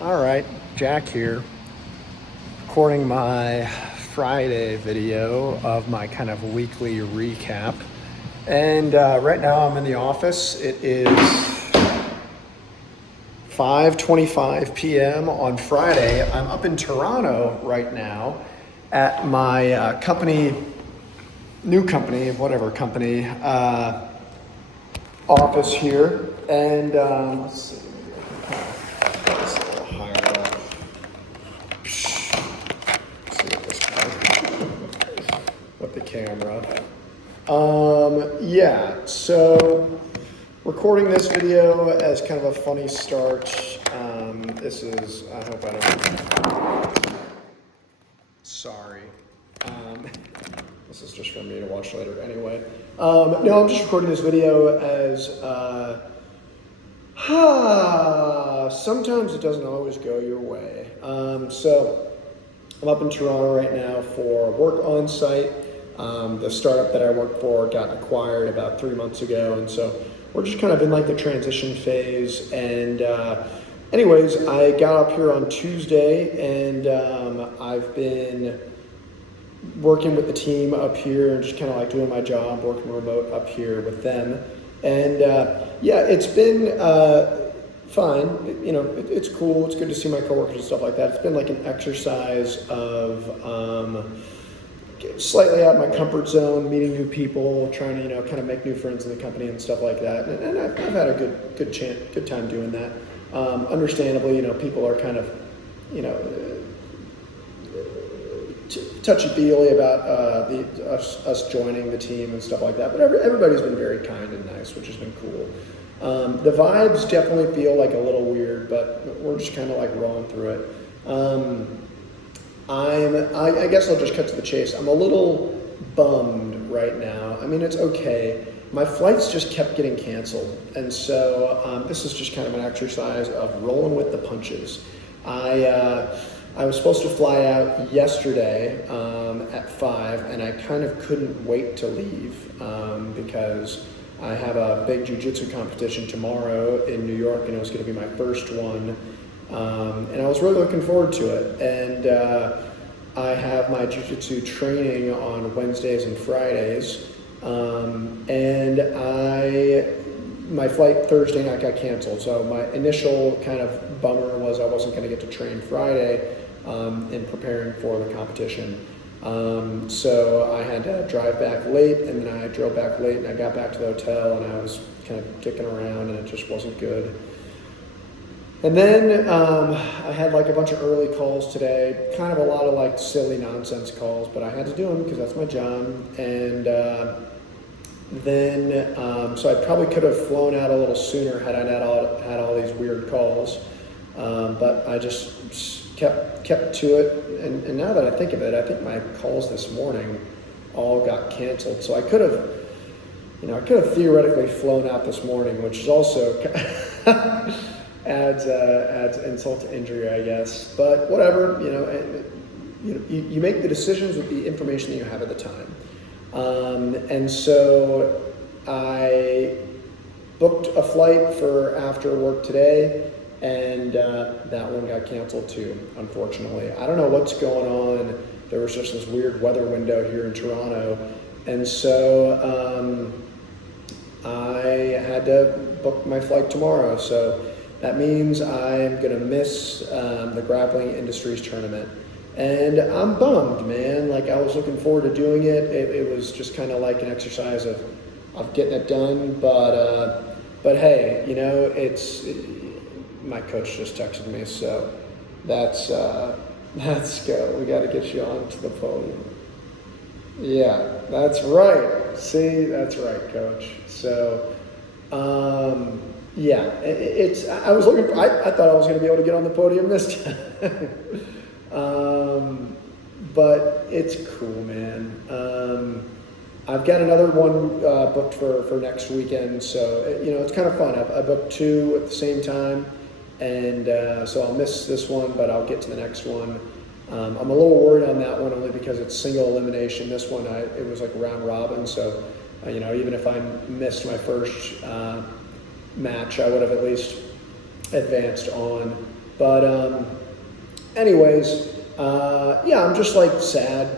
All right, Jack here, recording my Friday video of my kind of weekly recap. And right now I'm in the office. It is 5:25 p.m. on Friday. I'm up in Toronto right now at my new company, whatever company, office here. And let's see. This a little higher up. With the camera. Yeah, so recording this video as kind of a funny start. This is, I hope I don't, sorry. This is just for me to watch later anyway. No, I'm just recording this video as, sometimes it doesn't always go your way. So I'm up in Toronto right now for work on site. The startup that I work for got acquired about 3 months ago, and so we're just kind of in like the transition phase. And anyways, I got up here on Tuesday, and I've been working with the team up here and just kind of like doing my job, working remote up here with them. And yeah, it's been fine. You know, it's cool. It's good to see my coworkers and stuff like that. It's been like an exercise of slightly out of my comfort zone, meeting new people, trying to, you know, kind of make new friends in the company and stuff like that. And I've had a good time doing that. Understandably, you know, people are kind of, you know, touchy-feely about us joining the team and stuff like that. But everybody's been very kind and nice, which has been cool. The vibes definitely feel like a little weird, but we're just kind of like rolling through it. I guess I'll just cut to the chase. I'm a little bummed right now. I mean, it's okay. My flights just kept getting canceled. And so this is just kind of an exercise of rolling with the punches. I was supposed to fly out yesterday at 5, and I kind of couldn't wait to leave because I have a big jiu-jitsu competition tomorrow in New York, and it was going to be my first one. And I was really looking forward to it. And I have my jiu-jitsu training on Wednesdays and Fridays. And my flight Thursday night got canceled. So my initial kind of bummer was I wasn't going to get to train Friday in preparing for the competition. So I had to drive back late, and then I drove back late, and I got back to the hotel, and I was kind of dicking around, and it just wasn't good. And then I had like a bunch of early calls today, kind of a lot of like silly nonsense calls, but I had to do them because that's my job. And then, so I probably could have flown out a little sooner had I not had all these weird calls. But I just kept to it. And now that I think of it, I think my calls this morning all got canceled. So I could have theoretically flown out this morning, which is also adds insult to injury, I guess. But whatever, you make the decisions with the information that you have at the time. And so I booked a flight for after work today, and that one got canceled too, unfortunately. I don't know what's going on. There was just this weird weather window here in Toronto, and so I had to book my flight tomorrow. So that means I'm going to miss the Grappling Industries tournament. And I'm bummed, man. Like, I was looking forward to doing it. It was just kind of like an exercise of getting it done. But hey, you know, my coach just texted me, so let's go. We got to get you onto the podium. Yeah, that's right. See, that's right, coach. So, yeah, I was looking. I thought I was going to be able to get on the podium this time, but it's cool, man. I've got another one booked for next weekend, so it's kind of fun. I booked 2 at the same time, and so I'll miss this one, but I'll get to the next one. I'm a little worried on that one only because it's single elimination. This one, it was like round robin, so even if I missed my first match, I would have at least advanced on But anyways, yeah, I'm just like sad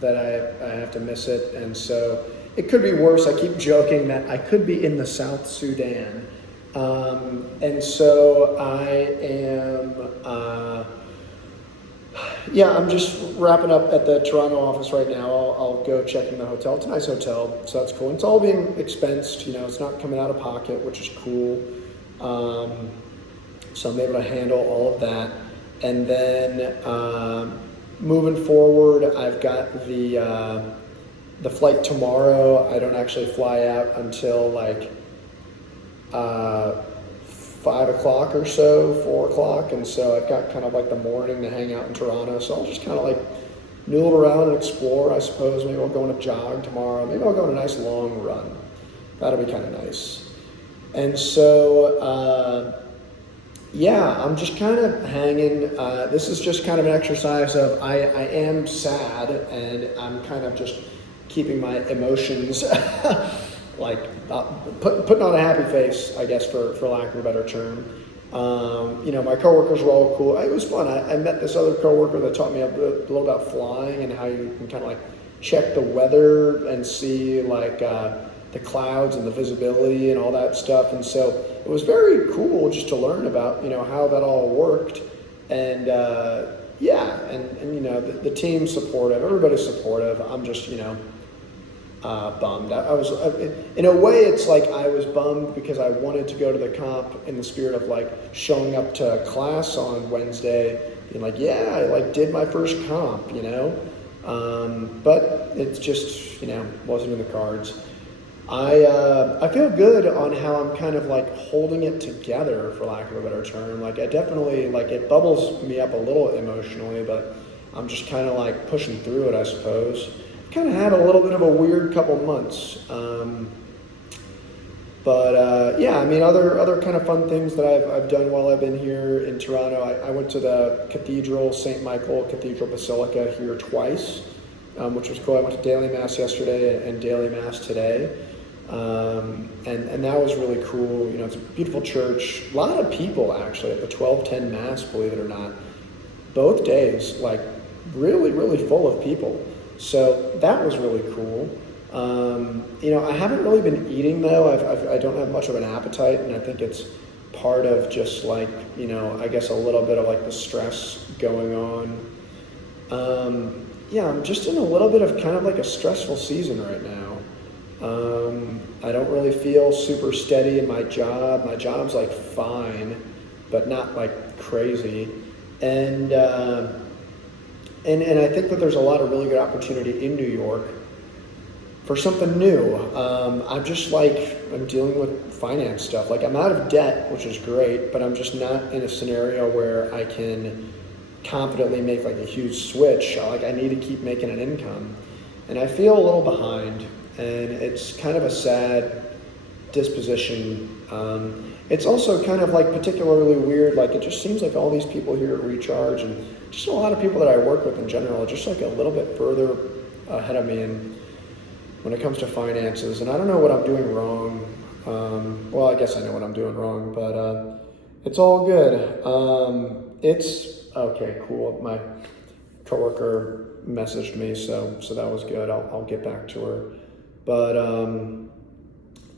that I have to miss it, and so it could be worse. I keep joking that I could be in the South Sudan, and so I am. Yeah, I'm just wrapping up at the Toronto office right now. I'll go check in the hotel. It's a nice hotel, so that's cool. It's all being expensed. It's not coming out of pocket, which is cool. So I'm able to handle all of that. And then moving forward, I've got the flight tomorrow. I don't actually fly out until like 5 o'clock or so, 4 o'clock, and so I've got kind of like the morning to hang out in Toronto. So I'll just kind of like noodle around and explore, I suppose. Maybe I'll go on a jog tomorrow. Maybe I'll go on a nice long run. That'll be kind of nice. And so, yeah, I'm just kind of hanging. This is just kind of an exercise of I am sad, and I'm kind of just keeping my emotions like putting on a happy face, I guess, for lack of a better term. My coworkers were all cool. It was fun. I met this other coworker that taught me a little about flying and how you can kind of like check the weather and see like the clouds and the visibility and all that stuff. And so it was very cool just to learn about, how that all worked. And yeah, and the team's supportive, everybody's supportive. I'm just, bummed. I was, in a way, it's like I was bummed because I wanted to go to the comp in the spirit of like showing up to class on Wednesday, being like, yeah, I like did my first comp, but it's just, wasn't in the cards. I feel good on how I'm kind of like holding it together, for lack of a better term. Like I definitely, like it bubbles me up a little emotionally, but I'm just kind of like pushing through it, I suppose. Kind of had a little bit of a weird couple months, but yeah, I mean, other kind of fun things that I've done while I've been here in Toronto. I went to the Cathedral, St. Michael Cathedral Basilica here twice, which was cool. I went to daily mass yesterday and daily mass today, and that was really cool. It's a beautiful church. A lot of people actually at the 12:10 mass, believe it or not, both days, like really, really full of people. So that was really cool. I haven't really been eating though. I don't have much of an appetite, and I think it's part of just like, I guess a little bit of like the stress going on. Yeah, I'm just in a little bit of kind of like a stressful season right now. I don't really feel super steady in my job. My job's like fine, but not like crazy. And I think that there's a lot of really good opportunity in New York for something new. I'm dealing with finance stuff. Like I'm out of debt, which is great, but I'm just not in a scenario where I can confidently make like a huge switch. Like I need to keep making an income. And I feel a little behind, and it's kind of a sad disposition. It's also kind of like particularly weird. Like it just seems like all these people here at Recharge and just a lot of people that I work with in general are just like a little bit further ahead of me when it comes to finances. And I don't know what I'm doing wrong. Well, I guess I know what I'm doing wrong, but it's all good. It's okay, cool. My coworker messaged me, so that was good. I'll get back to her. But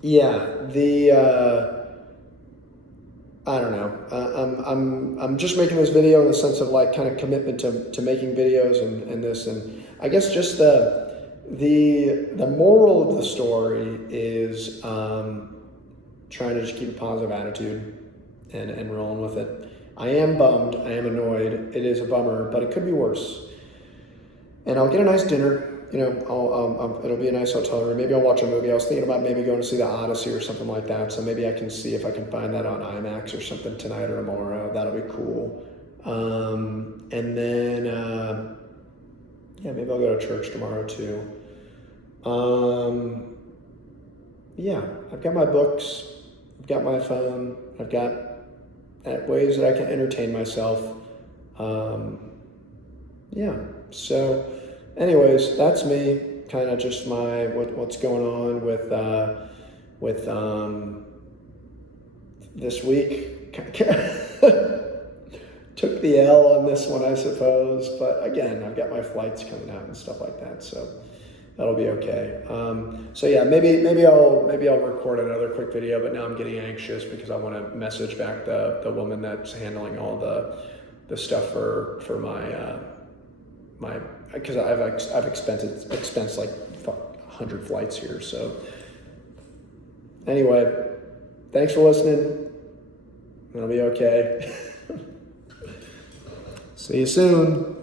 yeah, I don't know. I'm just making this video in the sense of like kind of commitment to making videos and this, and I guess just the moral of the story is trying to just keep a positive attitude and rolling with it. I am bummed. I am annoyed. It is a bummer, but it could be worse. And I'll get a nice dinner. It'll be a nice hotel room. Maybe I'll watch a movie. I was thinking about maybe going to see The Odyssey or something like that. So maybe I can see if I can find that on IMAX or something tonight or tomorrow. That'll be cool. And then, yeah, maybe I'll go to church tomorrow too. Yeah, I've got my books. I've got my phone. I've got ways that I can entertain myself. Yeah, so anyways, that's me, kind of just my what's going on with this week. the L on this one, I suppose. But again, I've got my flights coming out and stuff like that, so that'll be okay. So yeah, maybe I'll record another quick video. But now I'm getting anxious because I want to message back the woman that's handling all the stuff for my because I've expensed like 100 flights here. So anyway, thanks for listening. It'll be okay. See you soon.